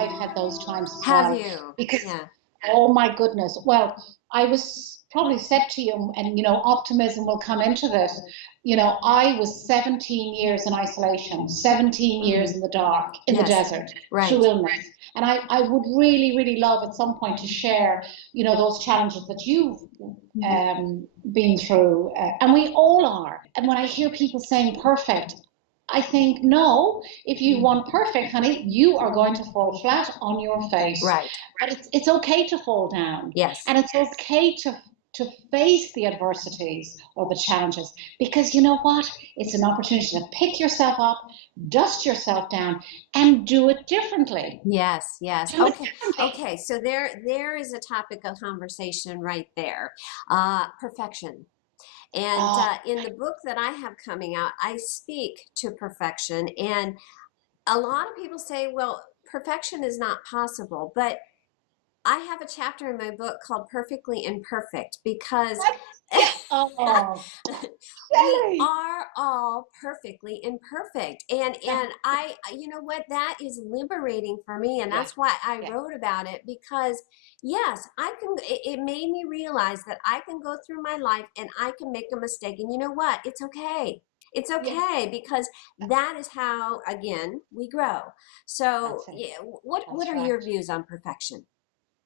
I've had those times as Have well. you? Because, Yeah. oh my goodness. Well, I was probably said to you, and optimism will come into this. I was 17 years in isolation, 17 years in the dark, in the Yes. desert, Right. through illness. And I would really, really love at some point to share, those challenges that you've been through. And we all are. And when I hear people saying perfect, I think, no, if you want perfect, honey, you are going to fall flat on your face. Right. But it's okay to fall down. Yes. And it's okay to face the adversities or the challenges, because you know what? It's an opportunity to pick yourself up, dust yourself down, and do it differently. Yes, yes. Do it Okay, differently. okay. So there is a topic of conversation right there. Perfection. And in the book that I have coming out, I speak to perfection. And a lot of people say, well, perfection is not possible. But I have a chapter in my book called Perfectly Imperfect, because Oh, we are all perfectly imperfect. And I, you know what, that is liberating for me. And that's why I wrote about it, because yes, it made me realize that I can go through my life and I can make a mistake. And you know what? It's okay. It's okay, because that is how, again, we grow. So yeah, what are your views on perfection?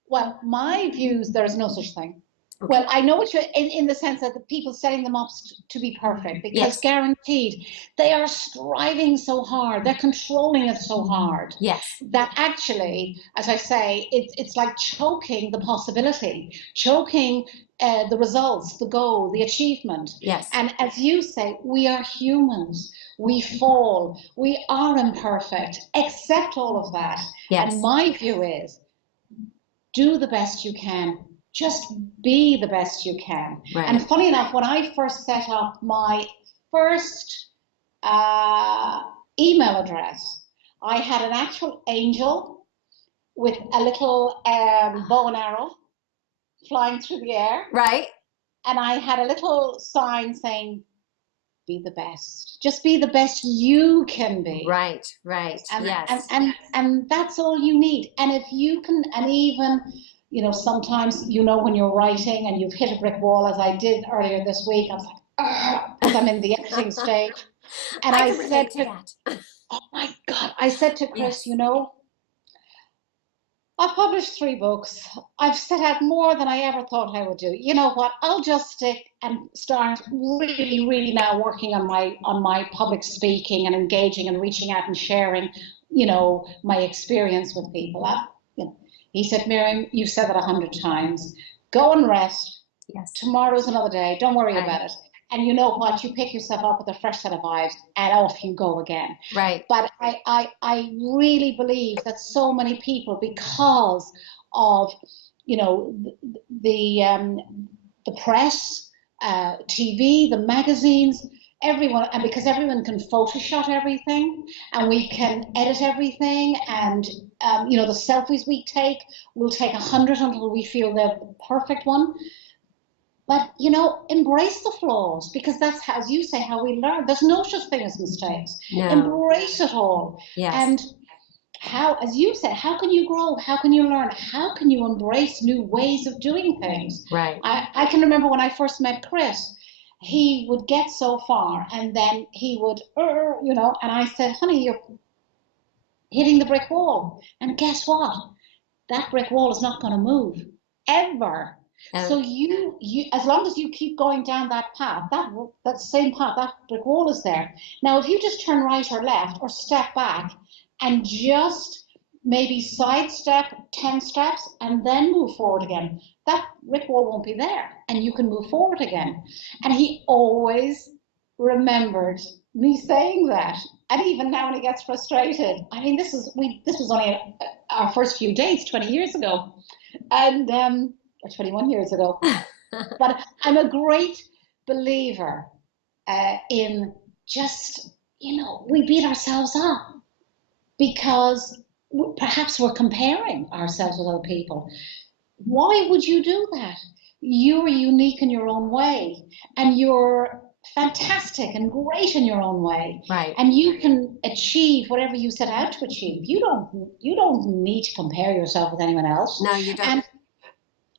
Well, my views, there is no such thing. Okay. Well, I know what you're in the sense that the people setting them up to be perfect, because guaranteed they are striving so hard, they're controlling it so hard, that actually, as I say, it's like choking the possibility, choking the results, the goal, the achievement. Yes. And as you say, we are humans. We fall. We are imperfect. Accept all of that. Yes. And my view is, do the best you can. Just be the best you can. Right. And funny enough, when I first set up my first email address, I had an actual angel with a little bow and arrow flying through the air. Right. And I had a little sign saying, be the best. Just be the best you can be. Right, right. Yes. And that's all you need. And if you can, and even, sometimes, when you're writing and you've hit a brick wall, as I did earlier this week, I was like, because I'm in the editing stage. And I said to that. Oh my God, I said to Chris, I've published 3 books. I've set out more than I ever thought I would do. You know what? I'll just stick and start really, really now working on my public speaking and engaging and reaching out and sharing, my experience with people. He said, Miriam, you've said that 100 times. Go and rest. Yes. Tomorrow's another day. Don't worry about it. And you know what? You pick yourself up with a fresh set of eyes, and off you go again. Right. But I really believe that so many people, because of the press, TV, the magazines, everyone, and because everyone can Photoshop everything, and we can edit everything, and the selfies we take, we'll take 100 until we feel they're the perfect one. But, embrace the flaws, because that's, how, as you say, how we learn. There's no such thing as mistakes. No. Embrace it all. Yes. And how, as you said, how can you grow? How can you learn? How can you embrace new ways of doing things? Right. I can remember when I first met Chris, he would get so far, and then he would, and I said, honey, you're hitting the brick wall. And guess what? That brick wall is not going to move, ever. So you, as long as you keep going down that path, that same path, that brick wall is there. Now, if you just turn right or left or step back and just maybe sidestep 10 steps and then move forward again, that brick wall won't be there, and you can move forward again. And he always remembered me saying that. And even now when he gets frustrated, I mean, this was only our first few dates 20 years ago. And, or 21 years ago. But I'm a great believer in just, we beat ourselves up because perhaps we're comparing ourselves with other people. Why would you do that? You're unique in your own way, and you're fantastic and great in your own way. Right. And you can achieve whatever you set out to achieve. You don't need to compare yourself with anyone else. No, you don't. And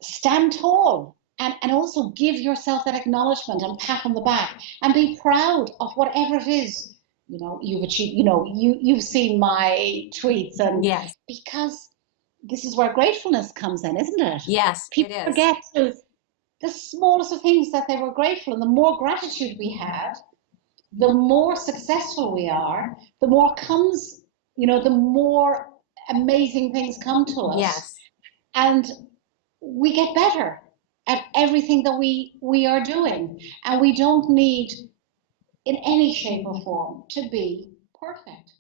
stand tall. And also give yourself that acknowledgement and pat on the back and be proud of whatever it is, you know, you've achieved. You know, you've seen my tweets, and Yes. because this is where gratefulness comes in, isn't it? Yes, People it is. forget the smallest of things that they were grateful, and the more gratitude we have, the more successful we are, the more comes, you know, the more amazing things come to us. Yes. And we get better at everything that we are doing. And we don't need, in any shape or form, to be perfect.